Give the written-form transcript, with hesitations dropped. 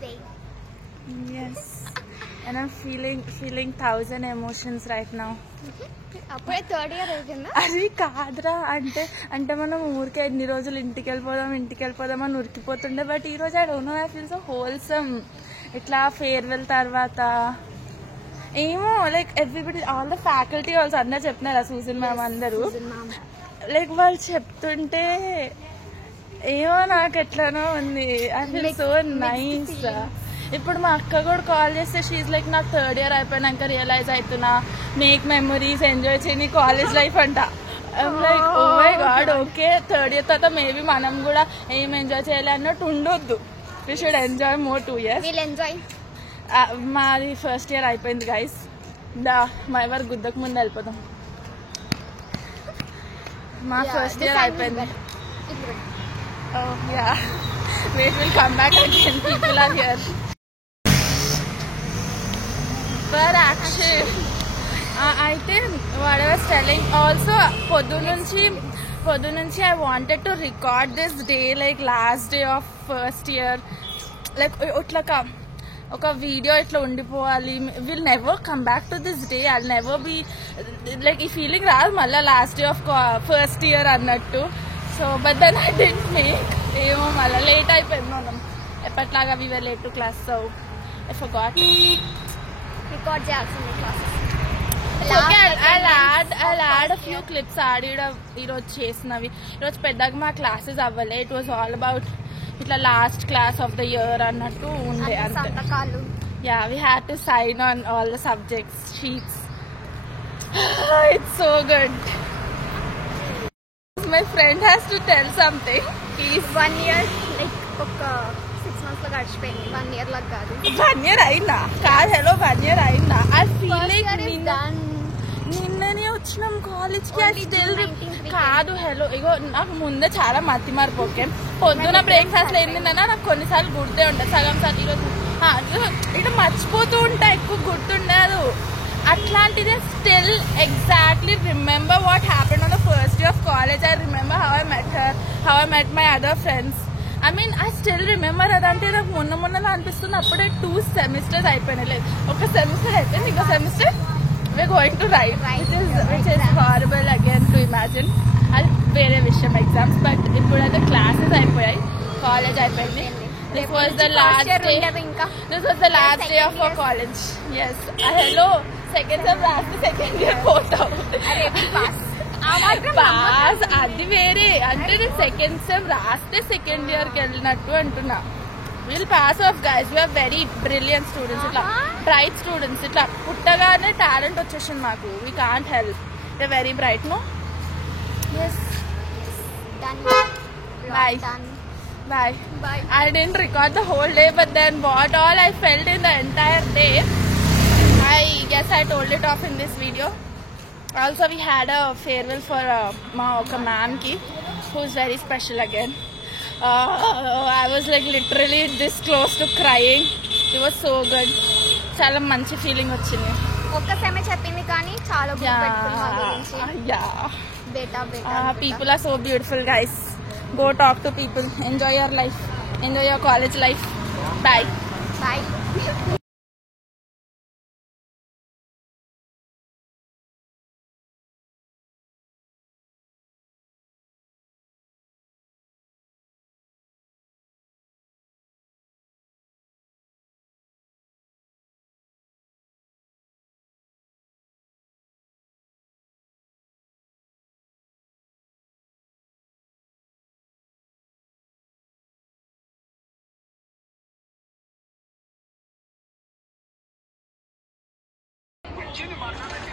Same. Yes. And I'm feeling 1,000 emotions right now. అప్పుడే third year అయిపోయిందా? అది కాదురా, అంటే మనం ఊరికే ఎన్ని రోజులు ఇంటికి వెళ్ళిపోదాం అని ఉరికిపోతుండే. బట్ ఈ రోజు I don't know, I feel so wholesome. ఇట్లా ఫేర్వెల్ తర్వాత ఏమో like everybody, all the faculty also అందరు చెప్తున్నారా, సూజన్ మ్యామ్ అందరూ లైక్ వాళ్ళు చెప్తుంటే ఏమో నాకు ఎట్లానో ఉంది. I feel so nice. ఇప్పుడు మా అక్క కూడా కాల్ చేస్తే షీజ్ లైక్ నాకు థర్డ్ ఇయర్ అయిపోయినాక రియలైజ్ అవుతున్నా, మేక్ మెమరీస్, ఎంజాయ్ చేయని కాలేజ్ లైఫ్ అంట. I'm like oh my god, okay third year తర్వాత మేబీ మనం కూడా ఏం ఎంజాయ్ చేయాలి అన్నట్టు ఉండొద్దు. We should enjoy more 2 years. మాది ఫస్ట్ ఇయర్ అయిపోయింది గైస్. మా ఎవరు గుద్దకు ముందు వెళ్ళిపోదాం. మా ఫస్ట్ ఇయర్ అయిపోయింది. Wait, we'll come back again. People are here. But actually, I think what I was telling also, పొద్దునుంచి I wanted to record this day, like last day of first year. Like ఇట్లా ఒక video ఇట్లా ఉండిపోవాలి. Will never come back to this day. I never be like ఈ feeling రాదు మళ్ళీ last day of first year అన్నట్టు. So but then I didn't make. ఏమో మళ్ళీ లేట్ అయిపోయింది. మనం ఎప్పట్లాగా we were late to class. So I forgot. Record చేయాల్సింది classes. I'll add a few clips ఈరోజు చేసినవి. ఈరోజు పెద్దగా మా క్లాసెస్ అవ్వలే. ఇట్ వాజ్ ఆల్ అబౌట్ ఇట్లా last class of the year అన్నట్టు ఉండే అంతే. Yeah, we had to sign on all the subjects sheets. It's so good. My friend has to tell something. Please. 1 year like ఒక 6 months లో గడిచిపోయింది. 1 year లాగా కాదు. 1 year అయిందా? కాదు, హలో 1 year అయిందా? I feel like నిన్ననే వచ్చినాం కాలేజ్ కి. కాదు హలో, ఇగో నాకు ముందే చాలా మతి మార్పు. ఓకే, పొద్దున బ్రేక్ఫాస్ట్ లో ఏం తిన్నా నాకు కొన్నిసార్లు గుర్తే ఉంటుంది. సగం సార్లు ఈరోజు ఇట్లా మర్చిపోతూ ఉంటా, ఎక్కువ గుర్తుండదు. అట్లాంటిదే still exactly remember what happened on the first day of college. I remember how I met her, how I met my other friends. I mean I still remember. అదంటే నాకు మొన్నలా అనిపిస్తుంది. అప్పుడే 2 semesters అయిపోయినాయి. లేదు, ఒక సెమిస్టర్ అయిపోయింది, ఇంకో semester we're going to write, which is horrible again to imagine. అది వేరే విషయం, ఎగ్జామ్స్. బట్ ఇప్పుడైతే క్లాసెస్ అయిపోయాయి, కాలేజ్ అయిపోయింది. This was the last day. This was the last day of our college. Yes. Hello. Second sem రాస్తే second year పోతాం. Pass అది వేరే. అంటే నేను సెకండ్ సెమ్ రాస్తే సెకండ్ ఇయర్కి వెళ్ళినట్టు అంటున్నా. We'll pass off guys. We are very brilliant students. ఇట్లా bright students. ఇట్లా పుట్టగానే టాలెంట్ వచ్చేసింది మాకు. We can't help. We're very bright, no? Yes. Done. Bye. Done. Bye. Bye. I didn't record the whole day, but then what all I felt in the entire day, I guess I told it off in this video. Also, we had a farewell for oka ma'am ki, who is very special again. I was like literally this close to crying. It was so good. చాలా మంచి feeling వచ్చింది. ఒక్క సెమే చెప్పింది కానీ చాలా people are so beautiful guys. Go talk to people. Enjoy your life. Enjoy your college life. Bye. Bye. Give him my